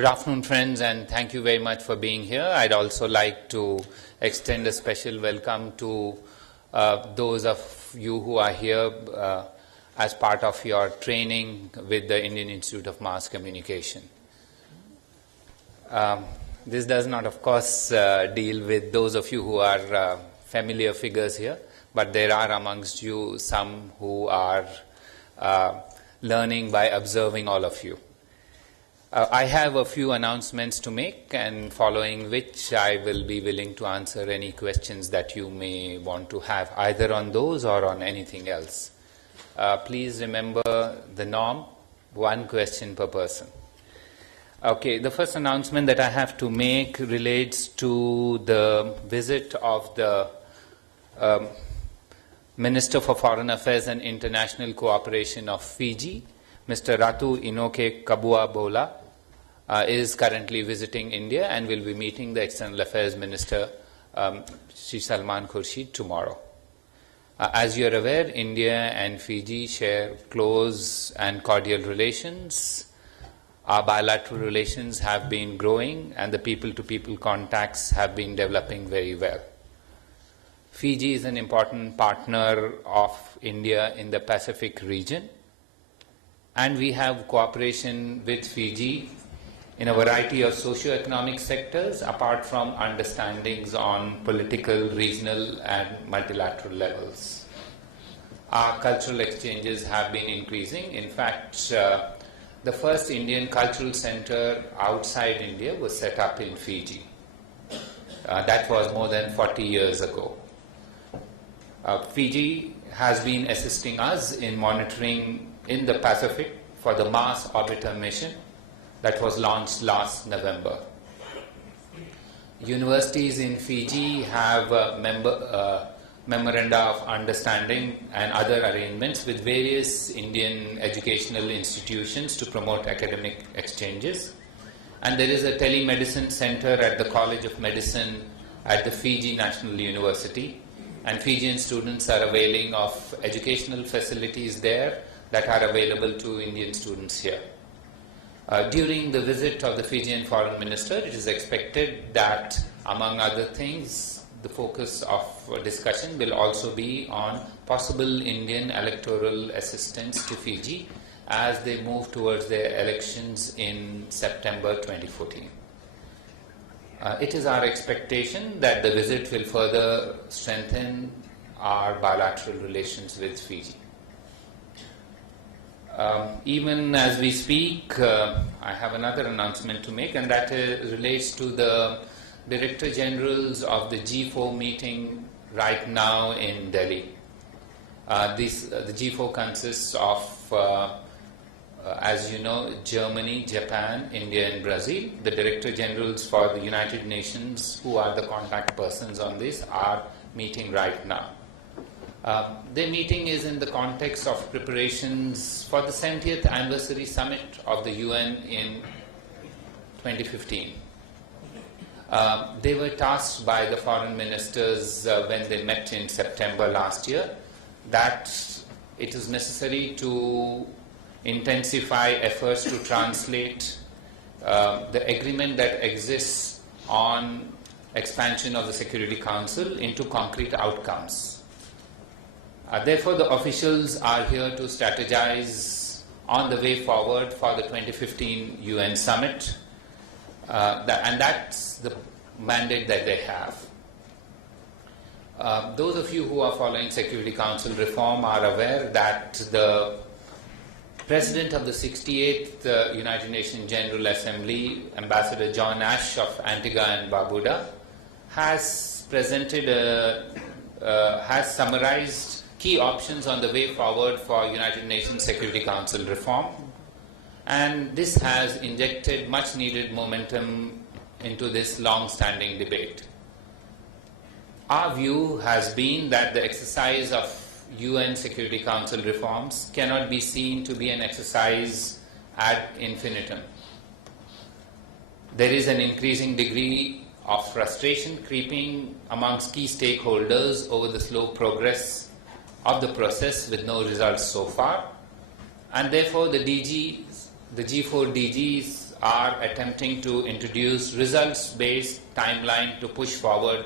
Good afternoon, friends, and thank you very much for being here. I'd also like to extend a special welcome to those of you who are here as part of your training with the Indian Institute of Mass Communication. This does not, of course, deal with those of you who are familiar figures here, but there are amongst you some who are learning by observing all of you. I have a few announcements to make, and following which I will be willing to answer any questions that you may want to have, either on those or on anything else. Please remember the norm, one question per person. Okay, the first announcement that I have to make relates to the visit of the Minister for Foreign Affairs and International Cooperation of Fiji, Mr. Ratu Inoke Kabua Bola, is currently visiting India and will be meeting the External Affairs Minister, Sri Salman Khurshid, tomorrow. As you are aware, India and Fiji share close and cordial relations. Our bilateral relations have been growing and the people-to-people contacts have been developing very well. Fiji is an important partner of India in the Pacific region, and we have cooperation with Fiji in a variety of socio-economic sectors, apart from understandings on political, regional, and multilateral levels. Our cultural exchanges have been increasing. In fact, the first Indian cultural center outside India was set up in Fiji. That was more than 40 years ago. Fiji has been assisting us in monitoring in the Pacific for the Mars Orbiter mission that was launched last November. Universities in Fiji have memoranda of understanding and other arrangements with various Indian educational institutions to promote academic exchanges. And there is a telemedicine center at the College of Medicine at the Fiji National University, and Fijian students are availing of educational facilities there that are available to Indian students here. During the visit of the Fijian Foreign Minister, it is expected that, among other things, the focus of discussion will also be on possible Indian electoral assistance to Fiji as they move towards their elections in September 2014. It is our expectation that the visit will further strengthen our bilateral relations with Fiji. Even as we speak, I have another announcement to make, and that relates to the Director Generals of the G4 meeting right now in Delhi. The G4 consists of, as you know, Germany, Japan, India, and Brazil. The Director Generals for the United Nations, who are the contact persons on this, are meeting right now. Their meeting is in the context of preparations for the 70th anniversary summit of the UN in 2015. They were tasked by the foreign ministers when they met in September last year that it is necessary to intensify efforts to translate the agreement that exists on expansion of the Security Council into concrete outcomes. Therefore, the officials are here to strategize on the way forward for the 2015 UN summit, and that's the mandate that they have. Those of you who are following Security Council reform are aware that the President of the 68th United Nations General Assembly, Ambassador John Ash of Antigua and Barbuda, has summarized key options on the way forward for United Nations Security Council reform, and this has injected much needed momentum into this long-standing debate. Our view has been that the exercise of UN Security Council reforms cannot be seen to be an exercise ad infinitum. There is an increasing degree of frustration creeping amongst key stakeholders over the slow progress of the process with no results so far, and therefore the G4 DGs are attempting to introduce results-based timeline to push forward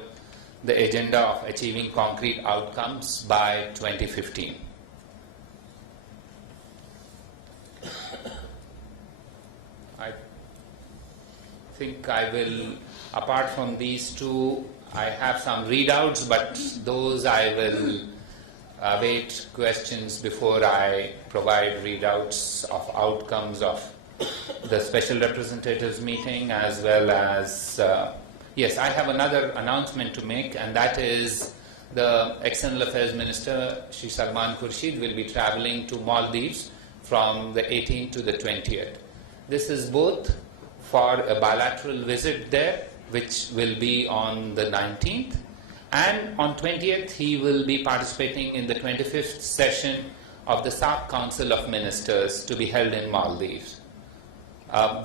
the agenda of achieving concrete outcomes by 2015. I think I will, apart from these two, I have some readouts, but those I will await questions before I provide readouts of outcomes of the special representatives meeting, as well as yes, I have another announcement to make, and that is the External Affairs Minister, Shri Salman Khurshid, will be traveling to Maldives from the 18th to the 20th. This is both for a bilateral visit there, which will be on the 19th, and on 20th he will be participating in the 25th session of the SAARC Council of Ministers to be held in Maldives.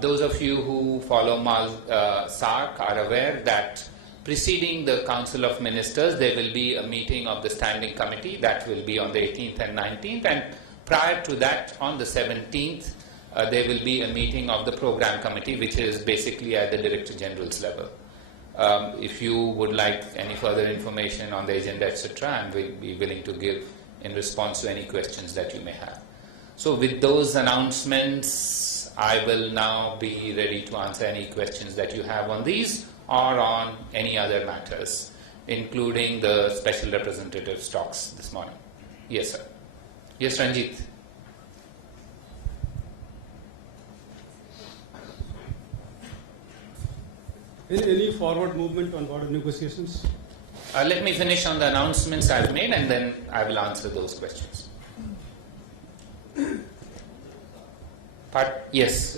Those of you who follow SAARC are aware that preceding the Council of Ministers, there will be a meeting of the Standing Committee that will be on the 18th and 19th, and prior to that, on the 17th, there will be a meeting of the Program Committee, which is basically at the Director General's level. If you would like any further information on the agenda, etc., I will be willing to give in response to any questions that you may have. So with those announcements, I will now be ready to answer any questions that you have on these or on any other matters, including the special representative talks this morning. Yes, sir. Yes, Ranjit. Any forward movement on border negotiations? Let me finish on the announcements I've made, and then I will answer those questions. But yes,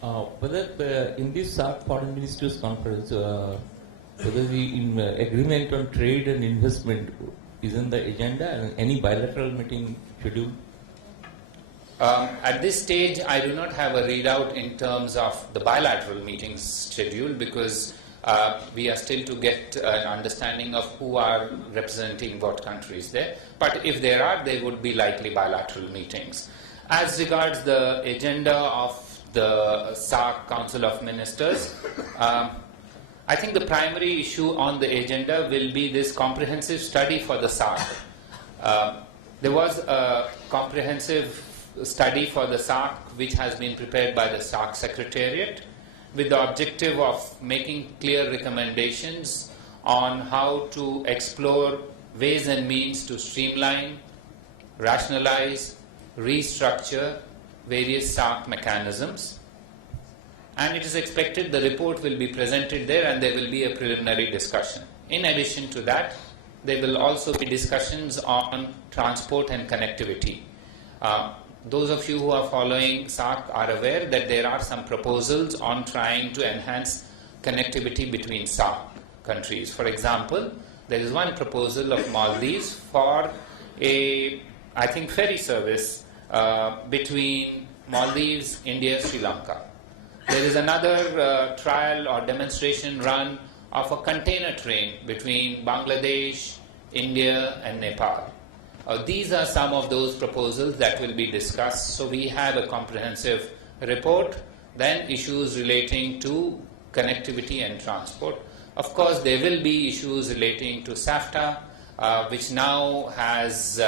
whether in this SAARC Foreign Ministers Conference, whether the agreement on trade and investment is in the agenda and any bilateral meeting scheduled? At this stage, I do not have a readout in terms of the bilateral meetings scheduled, because we are still to get an understanding of who are representing what countries there. But if there are, they would be likely bilateral meetings. As regards the agenda of the SAARC Council of Ministers, I think the primary issue on the agenda will be this comprehensive study for the SAARC. There was a comprehensive study for the SAARC which has been prepared by the SAARC Secretariat, with the objective of making clear recommendations on how to explore ways and means to streamline, rationalize, restructure various SAARC mechanisms. And it is expected the report will be presented there, and there will be a preliminary discussion. In addition to that, there will also be discussions on transport and connectivity. Those of you who are following SAARC are aware that there are some proposals on trying to enhance connectivity between SAARC countries. For example, there is one proposal of Maldives for a, I think, ferry service between Maldives, India, Sri Lanka. There is another trial or demonstration run of a container train between Bangladesh, India, and Nepal. These are some of those proposals that will be discussed. So we have a comprehensive report, then issues relating to connectivity and transport. Of course, there will be issues relating to SAFTA, which now has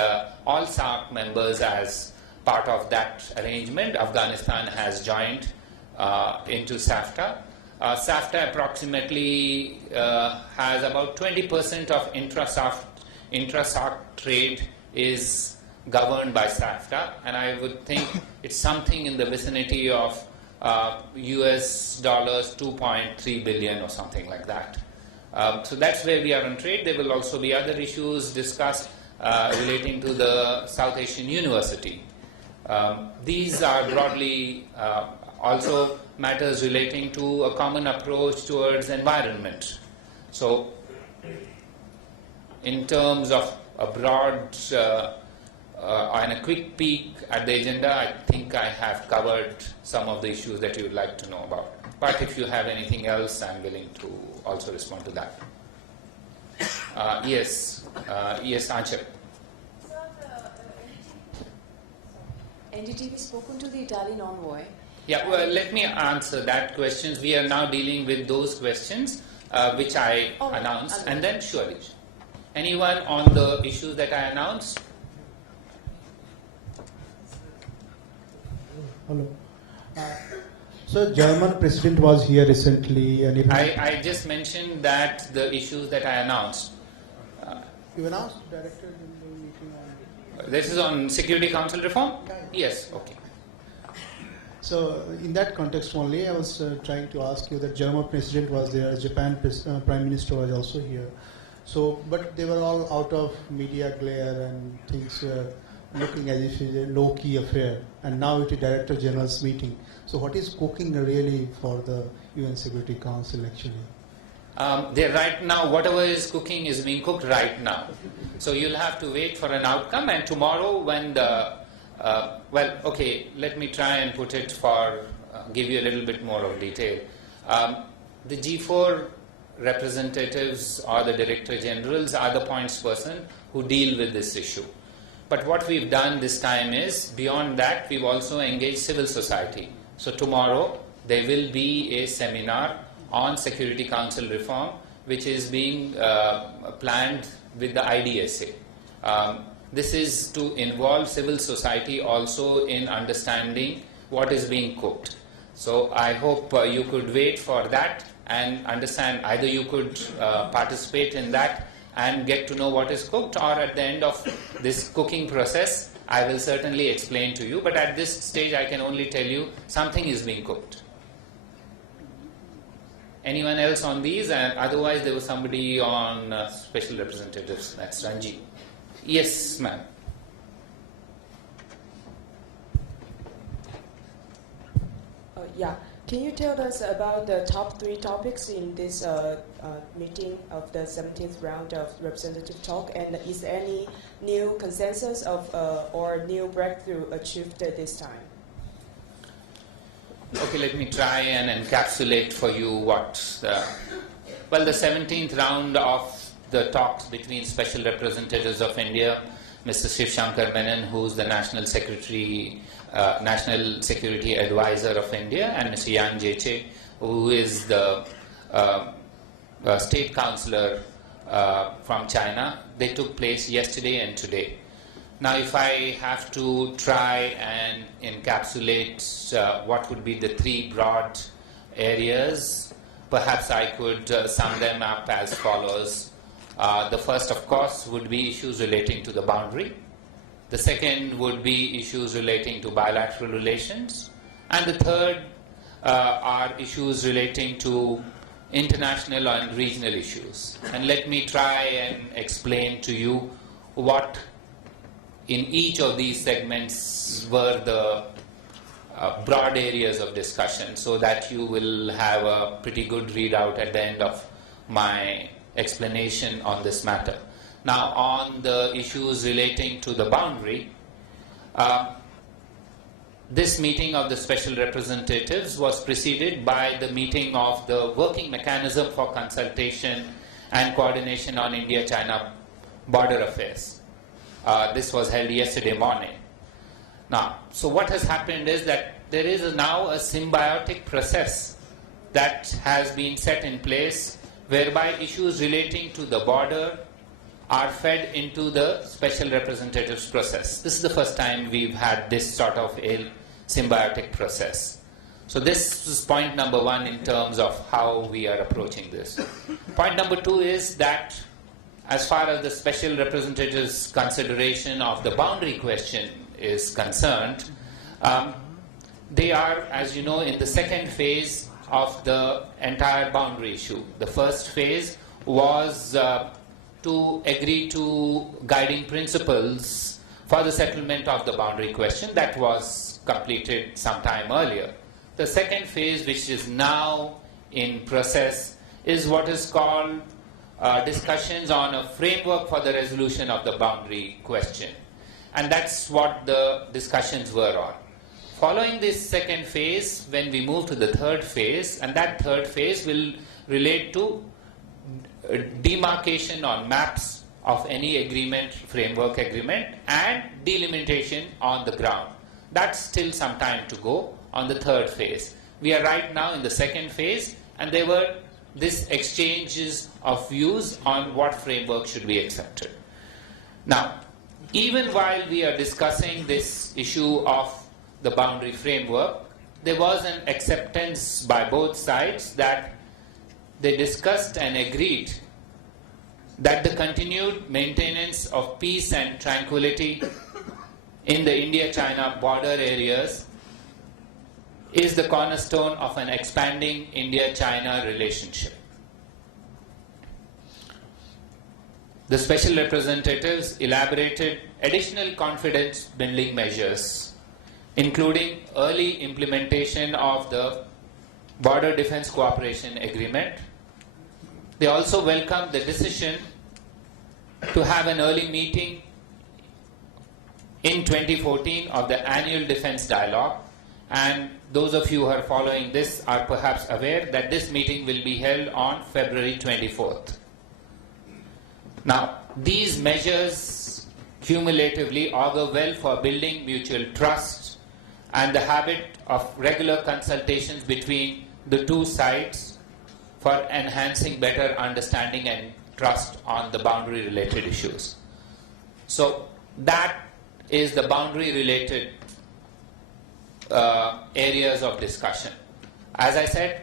all SAARC members as part of that arrangement. Afghanistan has joined into SAFTA. SAFTA approximately has about 20% of intra-SAARC trade is governed by SAFTA, and I would think it's something in the vicinity of US dollars 2.3 billion or something like that. So that's where we are on trade. There will also be other issues discussed relating to the South Asian University. These are broadly also matters relating to a common approach towards environment. So in terms of a broad and a quick peek at the agenda, I think I have covered some of the issues that you would like to know about. But if you have anything else, I'm willing to also respond to that. Yes, Anshul. NDTV spoken to the Italian envoy? Yeah, well, let me answer that question. We are now dealing with those questions which I announced, and then surely. Anyone on the issues that I announced? Hello. So German president was here recently, and I just mentioned that the issues that I announced. you announced director in the meeting on. This is on Security Council reform? Yes, okay. So in that context only, I was trying to ask you that German president was there, Japan prime minister was also here. So, but they were all out of media glare and things looking as if it's a low-key affair. And now it is Director General's meeting. So what is cooking really for the UN Security Council actually? Right now, whatever is cooking is being cooked right now. So you'll have to wait for an outcome, and tomorrow when the, let me try and put it give you a little bit more of detail. The G4 representatives or the Director Generals are the points person who deal with this issue. But what we've done this time is, beyond that, we've also engaged civil society. So tomorrow, there will be a seminar on Security Council reform, which is being planned with the IDSA. This is to involve civil society also in understanding what is being cooked. So I hope you could wait for that and understand. Either you could participate in that and get to know what is cooked, or at the end of this cooking process, I will certainly explain to you. But at this stage, I can only tell you something is being cooked. Anyone else on these? And otherwise, there was somebody on special representatives. That's Ranji. Yes, ma'am. Yeah. Can you tell us about the top 3 topics in this meeting of the 17th round of representative talk? And is there any new consensus or new breakthrough achieved this time? Okay, let me try and encapsulate for you what the 17th round of the talks between special representatives of India, Mr. Shiv Shankar Menon, who's the National Secretary, National Security Advisor of India, and Mr. Yang Jiechi, who is the State Councillor from China. They took place yesterday and today. Now, if I have to try and encapsulate what would be the 3 broad areas, perhaps I could sum them up as follows. The first, of course, would be issues relating to the boundary. The second would be issues relating to bilateral relations. And the third are issues relating to international and regional issues. And let me try and explain to you what in each of these segments were the broad areas of discussion, so that you will have a pretty good readout at the end of my explanation on this matter. Now, on the issues relating to the boundary, this meeting of the special representatives was preceded by the meeting of the Working Mechanism for Consultation and Coordination on India-China Border Affairs. This was held yesterday morning. Now, so what has happened is that there is now a symbiotic process that has been set in place, whereby issues relating to the border are fed into the special representatives process. This is the first time we've had this sort of a symbiotic process. So this is point number 1 in terms of how we are approaching this. Point number 2 is that as far as the special representatives' consideration of the boundary question is concerned, they are, as you know, in the second phase of the entire boundary issue. The first phase was to agree to guiding principles for the settlement of the boundary question. That was completed some time earlier. The second phase, which is now in process, is what is called discussions on a framework for the resolution of the boundary question. And that's what the discussions were on. Following this second phase, when we move to the third phase, and that third phase will relate to demarcation on maps of any agreement, framework agreement, and delimitation on the ground. That's still some time to go on the third phase. We are right now in the second phase, and there were these exchanges of views on what framework should be accepted. Now, even while we are discussing this issue of the boundary framework, there was an acceptance by both sides that they discussed and agreed that the continued maintenance of peace and tranquility in the India-China border areas is the cornerstone of an expanding India-China relationship. The special representatives elaborated additional confidence-building measures, including early implementation of the Border Defense Cooperation Agreement. They also welcomed the decision to have an early meeting in 2014 of the annual defense dialogue, and those of you who are following this are perhaps aware that this meeting will be held on February 24th. Now, these measures cumulatively augur well for building mutual trust and the habit of regular consultations between the two sides for enhancing better understanding and trust on the boundary related issues. So that is the boundary related areas of discussion. As I said,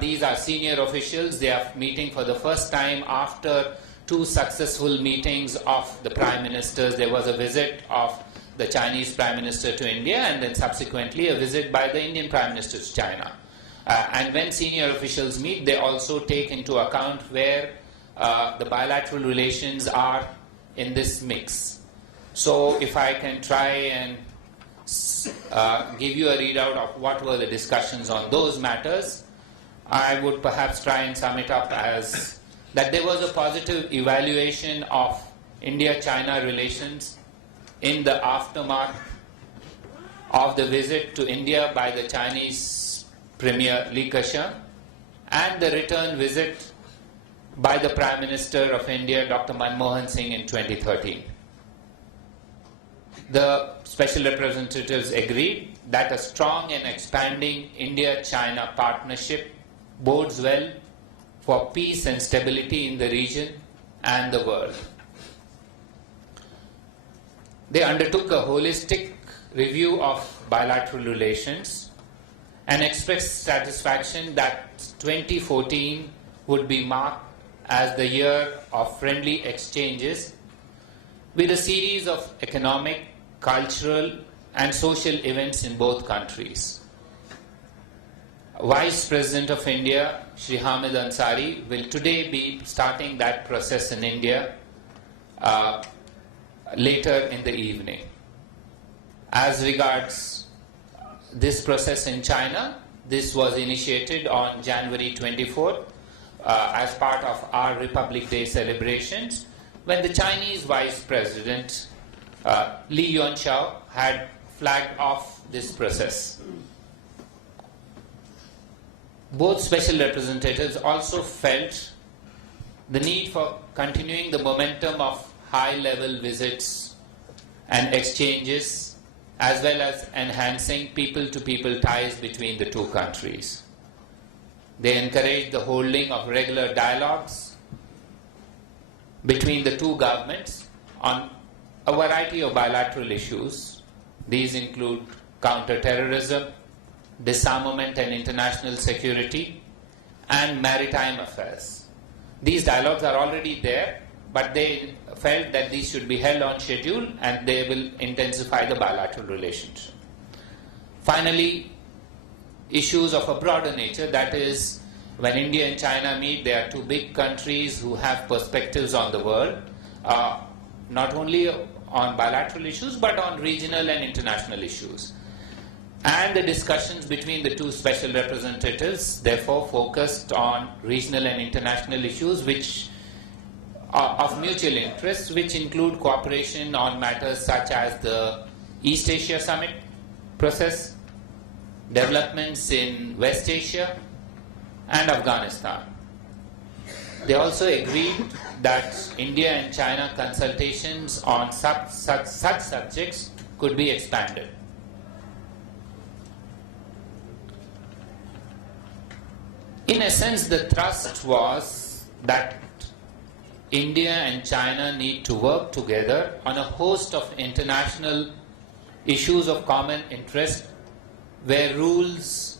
these are senior officials. They are meeting for the first time after 2 successful meetings of the prime ministers. There was a visit of the Chinese prime minister to India, and then subsequently a visit by the Indian prime minister to China. And when senior officials meet, they also take into account where the bilateral relations are in this mix. So if I can try and give you a readout of what were the discussions on those matters, I would perhaps try and sum it up as that there was a positive evaluation of India-China relations in the aftermath of the visit to India by the Chinese Premier Li Keqiang and the return visit by the Prime Minister of India, Dr. Manmohan Singh, in 2013. The special representatives agreed that a strong and expanding India-China partnership bodes well for peace and stability in the region and the world. They undertook a holistic review of bilateral relations and expressed satisfaction that 2014 would be marked as the year of friendly exchanges with a series of economic, cultural and social events in both countries. Vice President of India, Shri Hamid Ansari, will today be starting that process in India later in the evening. As regards this process in China, this was initiated on January 24th as part of our Republic Day celebrations, when the Chinese Vice President Li Yuanxiao had flagged off this process. Both special representatives also felt the need for continuing the momentum of high-level visits and exchanges, as well as enhancing people-to-people ties between the two countries. They encouraged the holding of regular dialogues between the two governments on a variety of bilateral issues. These include counter-terrorism, disarmament and international security, and maritime affairs. These dialogues are already there, but they felt that these should be held on schedule and they will intensify the bilateral relations. Finally, issues of a broader nature, that is, when India and China meet, they are two big countries who have perspectives on the world, not only on bilateral issues but on regional and international issues. And the discussions between the two special representatives therefore focused on regional and international issues which are of mutual interest, which include cooperation on matters such as the East Asia Summit process, developments in West Asia and Afghanistan. They also agreed that India and China consultations on such subjects could be expanded. In essence, the thrust was that India and China need to work together on a host of international issues of common interest where rules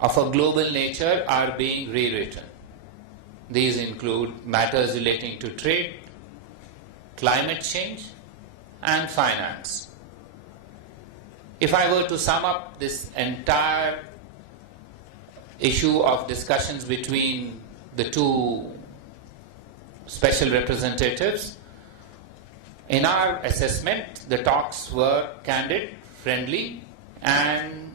of a global nature are being rewritten. These include matters relating to trade, climate change, and finance. If I were to sum up this entire issue of discussions between the two special representatives, in our assessment, the talks were candid, friendly, and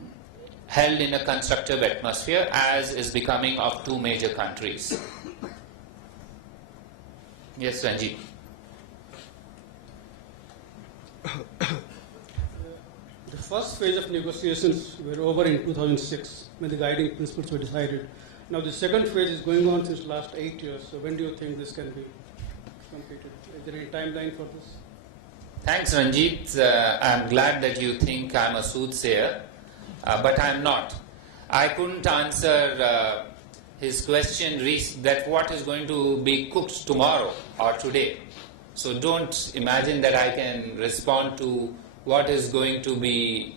held in a constructive atmosphere, as is becoming of two major countries. Yes, Ranjit. The first phase of negotiations were over in 2006 when the guiding principles were decided. Now the second phase is going on since last 8 years. So when do you think this can be completed? Is there any timeline for this? Thanks, Ranjit. I'm glad that you think I'm a soothsayer, but I'm not. I couldn't answer his question that what is going to be cooked tomorrow or today. So don't imagine that I can respond to what is going to be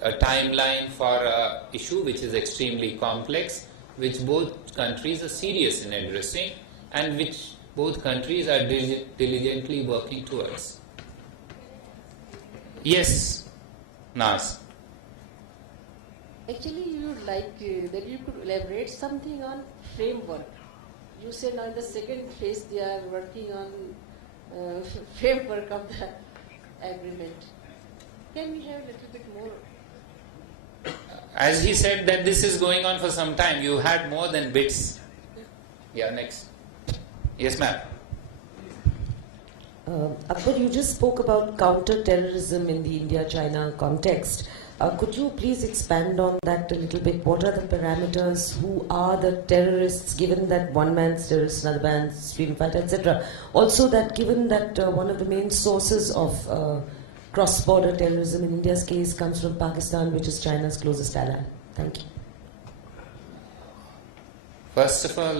a timeline for an issue which is extremely complex, which both countries are serious in addressing and which both countries are diligently working towards. Yes, Naz. Actually, you would like that you could elaborate something on framework. You said now in the second phase they are working on framework of the agreement. Can we have a little bit more? As he said that this is going on for some time, you had more than bits. Yeah, next. Yes, ma'am. Akbar, you just spoke about counter-terrorism in the India-China context. Could you please expand on that a little bit? What are the parameters? Who are the terrorists, given that one man's terrorist, another man's freedom fighter, etc.? Also, that given that one of the main sources of cross-border terrorism in India's case comes from Pakistan, which is China's closest ally. Thank you. First of all,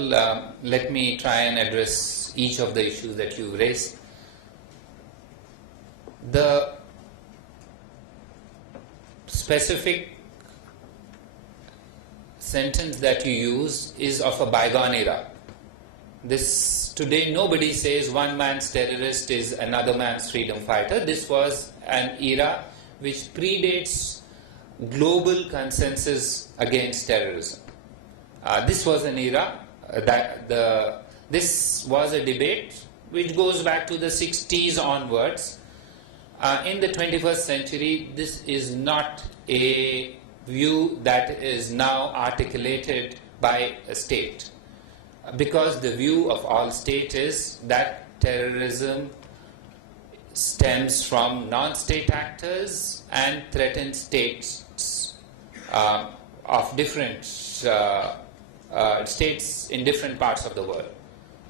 let me try and address each of the issues that you raised. The specific sentence that you use is of a bygone era. Today nobody says one man's terrorist is another man's freedom fighter. This was an era which predates global consensus against terrorism. This was an era this was a debate which goes back to the 60s onwards. In the 21st century, this is not a view that is now articulated by a state, because the view of all states is that terrorism stems from non-state actors and threatens states of different states in different parts of the world.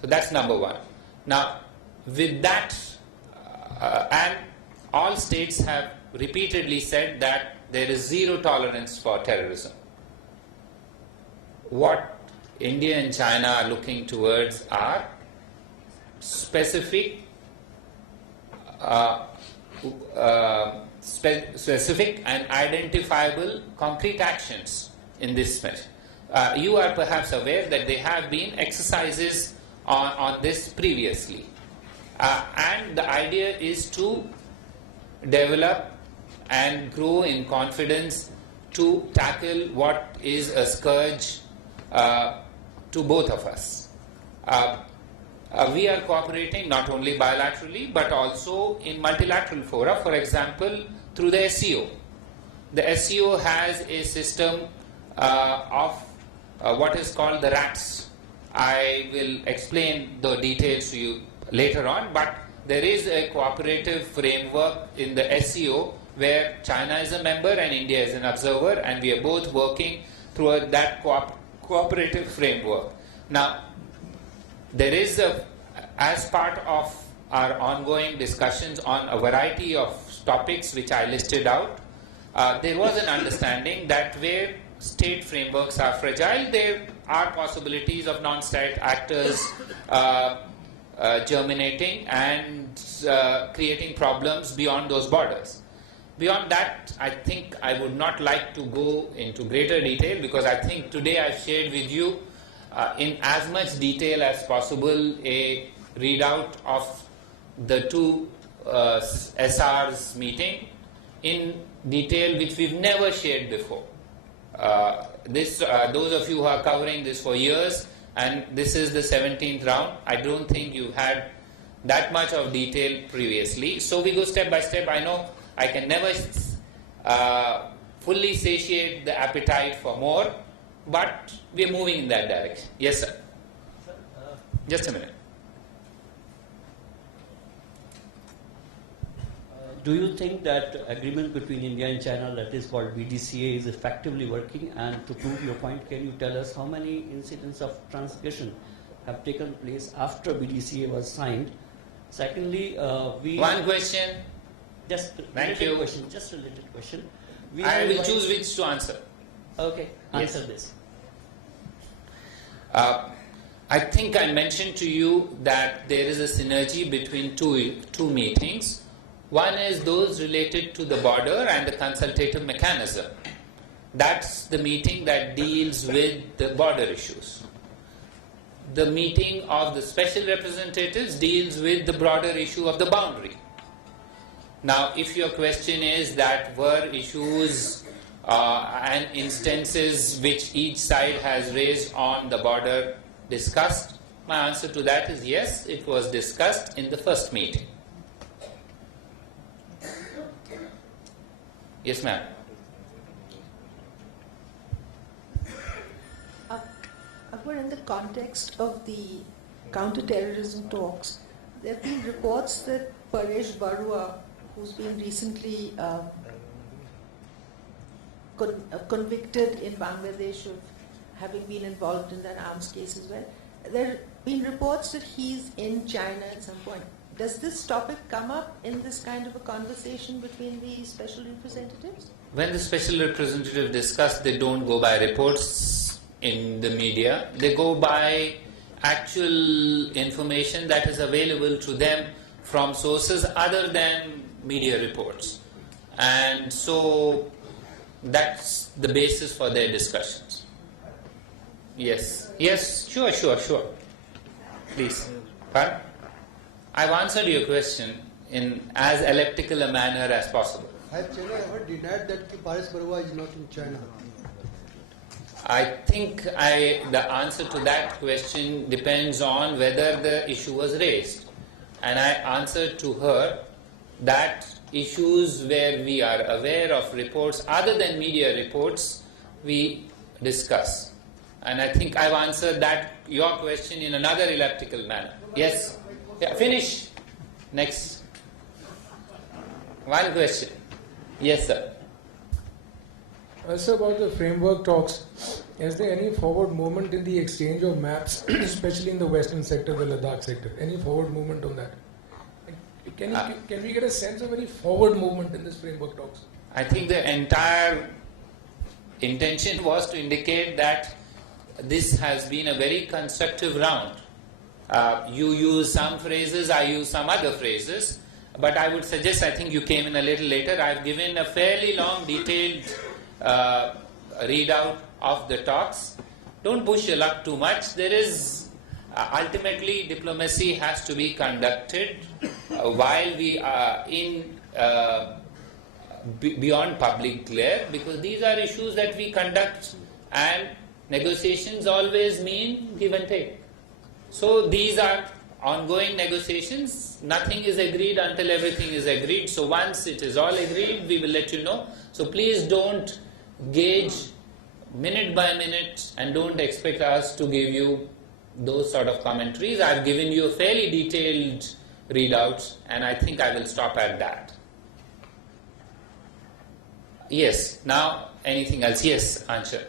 So that's number one. Now, with that, and all states have repeatedly said that there is zero tolerance for terrorism. What India and China are looking towards are specific and identifiable concrete actions in this measure. You are perhaps aware that there have been exercises on this previously. And the idea is to develop and grow in confidence to tackle what is a scourge to both of us. We are cooperating not only bilaterally but also in multilateral fora, for example, through the SCO. The SCO has a system of what is called the RATS. I will explain the details to you later on, but there is a cooperative framework in the SCO where China is a member and India is an observer, and we are both working through that cooperative framework. Now, there is as part of our ongoing discussions on a variety of topics which I listed out, there was an understanding that where state frameworks are fragile, there are possibilities of non-state actors germinating and creating problems beyond those borders. Beyond that, I think I would not like to go into greater detail, because I think today I've shared with you in as much detail as possible a readout of the two SR's meeting in detail, which we've never shared before. Those of you who are covering this for years, and this is the 17th round, I don't think you had that much of detail previously. So we go step by step. I know I can never fully satiate the appetite for more, but we are moving in that direction. Yes, sir. Just a minute. Do you think that agreement between India and China, that is called BDCA, is effectively working? And to prove your point, can you tell us how many incidents of transgression have taken place after BDCA was signed? Secondly, one question. Just Thank you. Question. Just a little question. I will choose which to answer. Okay, Yes. answer this. I think I mentioned to you that there is a synergy between two meetings. One is those related to the border and the consultative mechanism. That's the meeting that deals with the border issues. The meeting of the special representatives deals with the broader issue of the boundary. Now, if your question is that were issues and instances which each side has raised on the border discussed, my answer to that is yes, it was discussed in the first meeting. Yes, ma'am. Akbar, in the context of the counter-terrorism talks, there have been reports that Paresh Barua, who's been recently convicted in Bangladesh of having been involved in an arms case as well, there have been reports that he's in China at some point. Does this topic come up in this kind of a conversation between the special representatives? When the special representative discuss, they don't go by reports in the media. They go by actual information that is available to them from sources other than media reports. And so that's the basis for their discussions. Yes. Yes, sure. Please. Pardon? I've answered your question in as elliptical a manner as possible. Has China ever denied that Paresh Barua is not in China? I think the answer to that question depends on whether the issue was raised. And I answered to her that issues where we are aware of reports other than media reports, we discuss. And I think I've answered your question in another elliptical manner. Yes? Yeah, finish. Next. One question. Yes, sir. Also about the framework talks, is there any forward movement in the exchange of maps, especially in the western sector, the Ladakh sector? Any forward movement on that? Can we get a sense of any forward movement in this framework talks? I think the entire intention was to indicate that this has been a very constructive round. You use some phrases, I use some other phrases, but I would suggest, I think you came in a little later, I've given a fairly long, detailed readout of the talks. Don't push your luck too much. There is, ultimately, diplomacy has to be conducted while we are beyond public glare, because these are issues that we conduct, and negotiations always mean give and take. So these are ongoing negotiations. Nothing is agreed until everything is agreed. So once it is all agreed, we will let you know. So please don't gauge minute by minute and don't expect us to give you those sort of commentaries. I've given you a fairly detailed readout, and I think I will stop at that. Yes. Now, anything else? Yes, Anshul.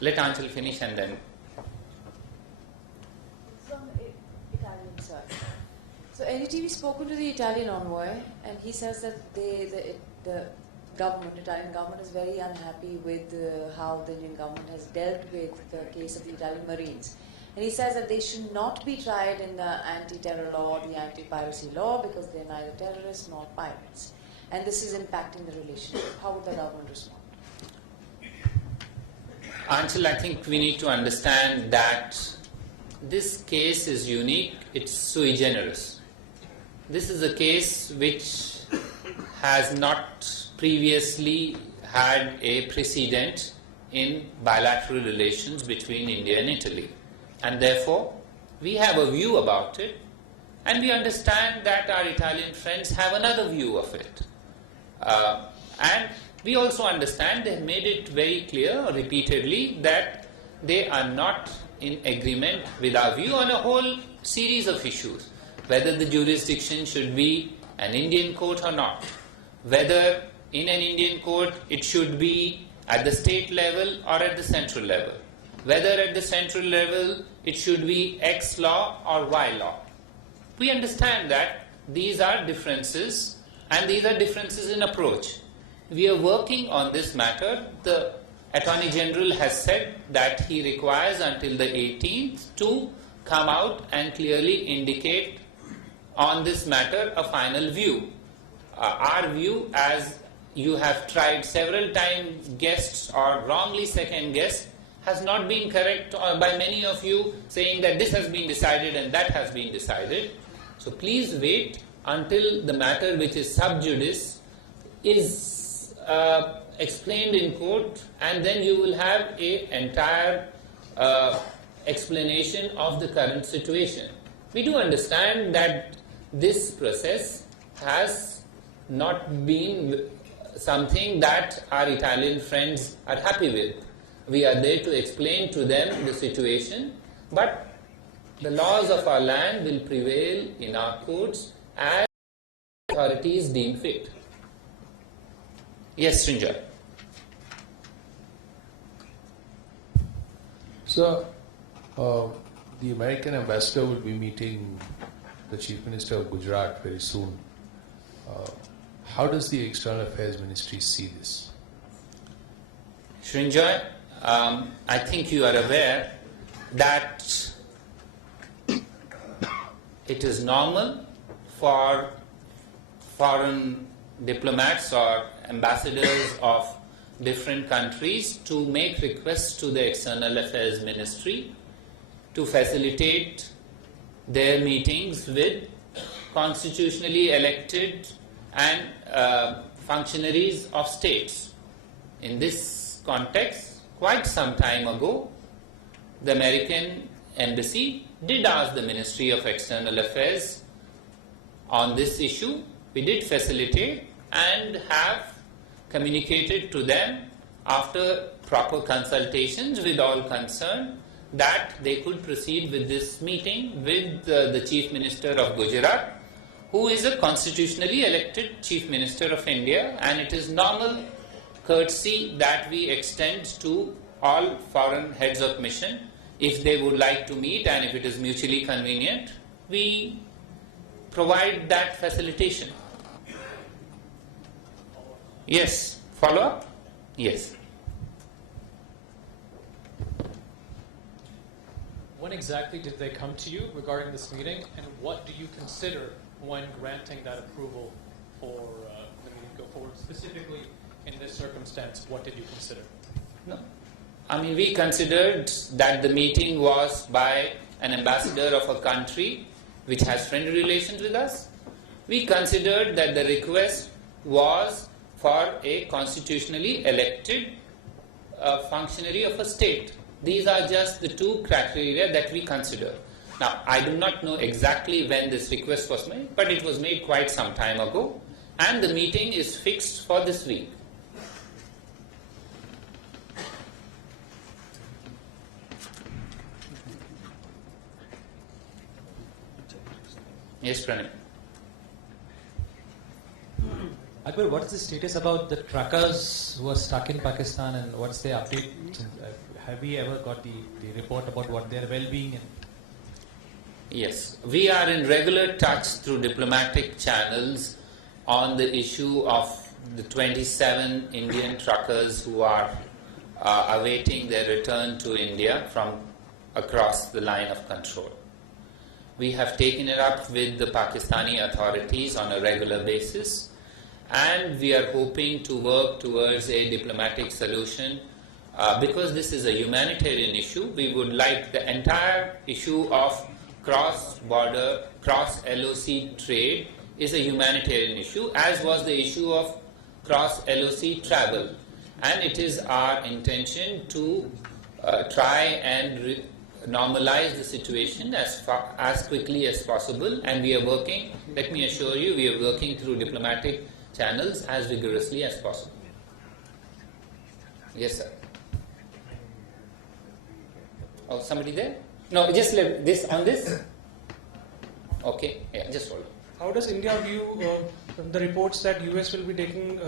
Let Anshul finish and then. So NDTV spoken to the Italian envoy, and he says that the government, Italian government, is very unhappy with how the Indian government has dealt with the case of the Italian Marines. And he says that they should not be tried in the anti-terror law or the anti-piracy law because they're neither terrorists nor pirates. And this is impacting the relationship. How would the government respond? Until I think we need to understand that this case is unique, it's sui generis. This is a case which has not previously had a precedent in bilateral relations between India and Italy. And therefore, we have a view about it, and we understand that our Italian friends have another view of it. And we also understand they have made it very clear repeatedly that they are not in agreement with our view on a whole series of issues, whether the jurisdiction should be an Indian court or not, whether in an Indian court it should be at the state level or at the central level, whether at the central level it should be X law or Y law. We understand that these are differences, and these are differences in approach. We are working on this matter. The Attorney General has said that he requires until the 18th to come out and clearly indicate on this matter a final view. Our view, as you have tried several times, guessed or wrongly second guessed, has not been correct by many of you, saying that this has been decided and that has been decided. So please wait until the matter which is sub judice is explained in court, and then you will have an entire explanation of the current situation. We do understand that this process has not been something that our Italian friends are happy with. We are there to explain to them the situation, but the laws of our land will prevail in our courts as authorities deem fit. Yes, Srinjoy. So, the American ambassador will be meeting the Chief Minister of Gujarat very soon. How does the External Affairs Ministry see this? Srinjoy, I think you are aware that it is normal for foreign diplomats or ambassadors of different countries to make requests to the External Affairs Ministry to facilitate their meetings with constitutionally elected and functionaries of states. In this context, quite some time ago, the American Embassy did ask the Ministry of External Affairs on this issue. We did facilitate and have communicated to them after proper consultations with all concerned that they could proceed with this meeting with the Chief Minister of Gujarat, who is a constitutionally elected Chief Minister of India, and it is normal courtesy that we extend to all foreign heads of mission. If they would like to meet and if it is mutually convenient, we provide that facilitation. Yes, follow up? Yes. When exactly did they come to you regarding this meeting, and what do you consider when granting that approval for the meeting to go forward? Specifically, in this circumstance, what did you consider? No. I mean, we considered that the meeting was by an ambassador of a country which has friendly relations with us. We considered that the request was for a constitutionally elected functionary of a state. These are just the two criteria that we consider. Now, I do not know exactly when this request was made, but it was made quite some time ago, and the meeting is fixed for this week. Yes, Pranay. Akbar, what is the status about the truckers who are stuck in Pakistan, and what's the update? Have we ever got the report about what their well-being? Yes, we are in regular touch through diplomatic channels on the issue of the 27 Indian truckers who are awaiting their return to India from across the line of control. We have taken it up with the Pakistani authorities on a regular basis, and we are hoping to work towards a diplomatic solution. Because this is a humanitarian issue, we would like the entire issue of cross-border, cross-LOC trade is a humanitarian issue, as was the issue of cross-LOC travel. And it is our intention to try and normalize the situation as quickly as possible. And we are working, let me assure you, we are working through diplomatic channels as vigorously as possible. Yes, sir. Oh, somebody there? No, just let this on this. Okay, yeah, just hold on. How does India view the reports that US will be taking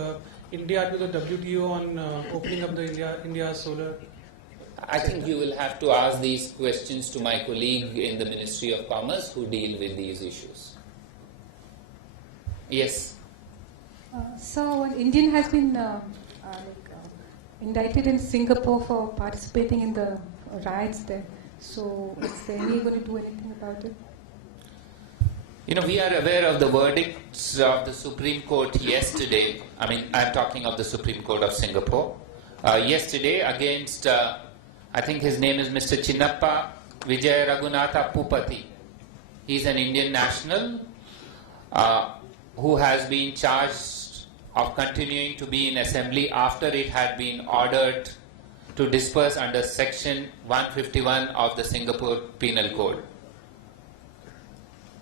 India to the WTO on opening up the India solar? I think you will have to ask these questions to my colleague in the Ministry of Commerce who deal with these issues. Yes. So, an Indian has been indicted in Singapore for participating in the riots there. So, is the NEA going to do anything about it? You know, we are aware of the verdicts of the Supreme Court yesterday. I mean, I'm talking of the Supreme Court of Singapore. Yesterday against, I think his name is Mr. Chinnappa Vijay Raghunatha Pupati. He's an Indian national who has been charged of continuing to be in assembly after it had been ordered to disperse under Section 151 of the Singapore Penal Code.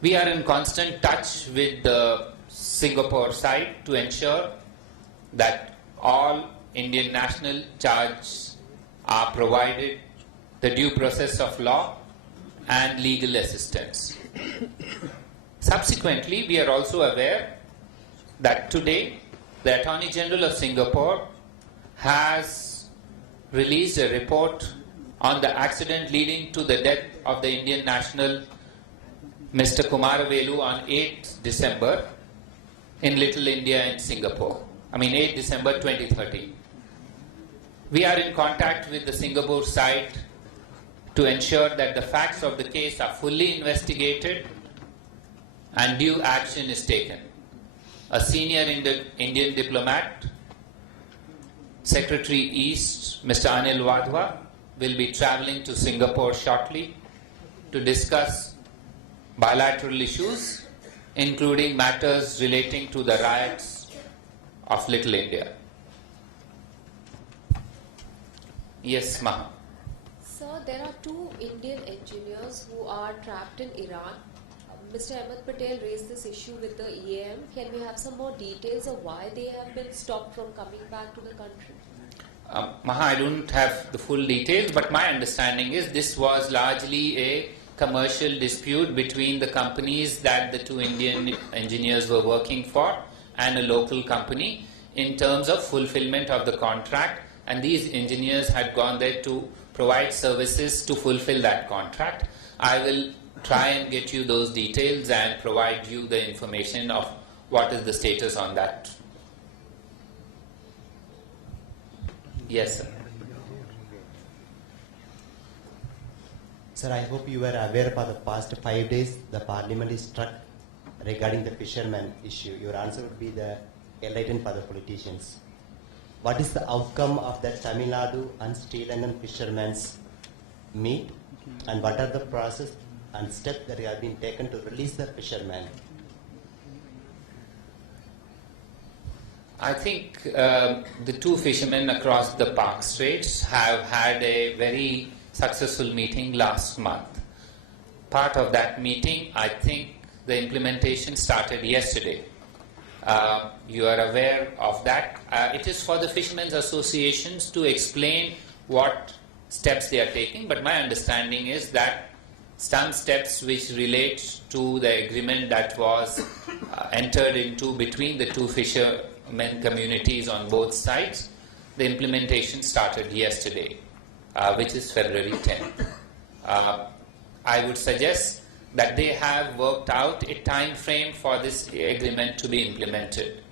We are in constant touch with the Singapore side to ensure that all Indian national charges are provided the due process of law and legal assistance. Subsequently, we are also aware that today the Attorney General of Singapore has released a report on the accident leading to the death of the Indian national Mr. Kumaravelu on 8th December in Little India in Singapore. 8 December 2013. We are in contact with the Singapore side to ensure that the facts of the case are fully investigated and due action is taken. A senior Indian diplomat, Secretary East, Mr. Anil Wadhwa, will be travelling to Singapore shortly to discuss bilateral issues, including matters relating to the riots of Little India. Yes, Maha. Sir, there are two Indian engineers who are trapped in Iran. Mr. Ahmed Patel raised this issue with the EAM. Can we have some more details of why they have been stopped from coming back to the country? Maha, I don't have the full details, but my understanding is this was largely a commercial dispute between the companies that the two Indian engineers were working for and a local company in terms of fulfillment of the contract, and these engineers had gone there to provide services to fulfill that contract. I will try and get you those details and provide you the information of what is the status on that. Yes, sir. Sir, I hope you are aware for the past 5 days the Parliament is struck regarding the fishermen issue. Your answer would be the enlightened for the politicians. What is the outcome of that Tamil Nadu and Sri Lankan fishermen's meet, and what are the process and steps that have been taken to release the fishermen? I think the two fishermen across the Park Straits have had a very successful meeting last month. Part of that meeting, I think the implementation started yesterday. You are aware of that. It is for the fishermen's associations to explain what steps they are taking, but my understanding is that some steps which relate to the agreement that was entered into between the two fishermen communities on both sides, the implementation started yesterday, which is February 10th. I would suggest that they have worked out a time frame for this agreement to be implemented.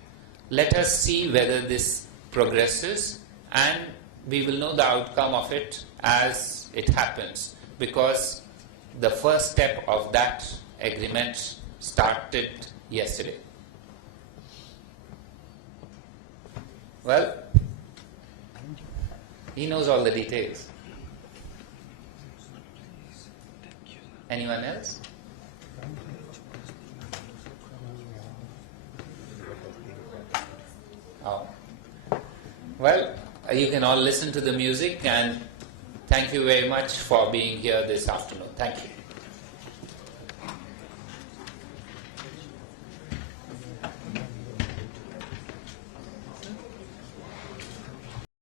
Let us see whether this progresses, and we will know the outcome of it as it happens, because the first step of that agreement started yesterday. Well, he knows all the details. Anyone else? Oh. Well, you can all listen to the music, and thank you very much for being here this afternoon. Thank you.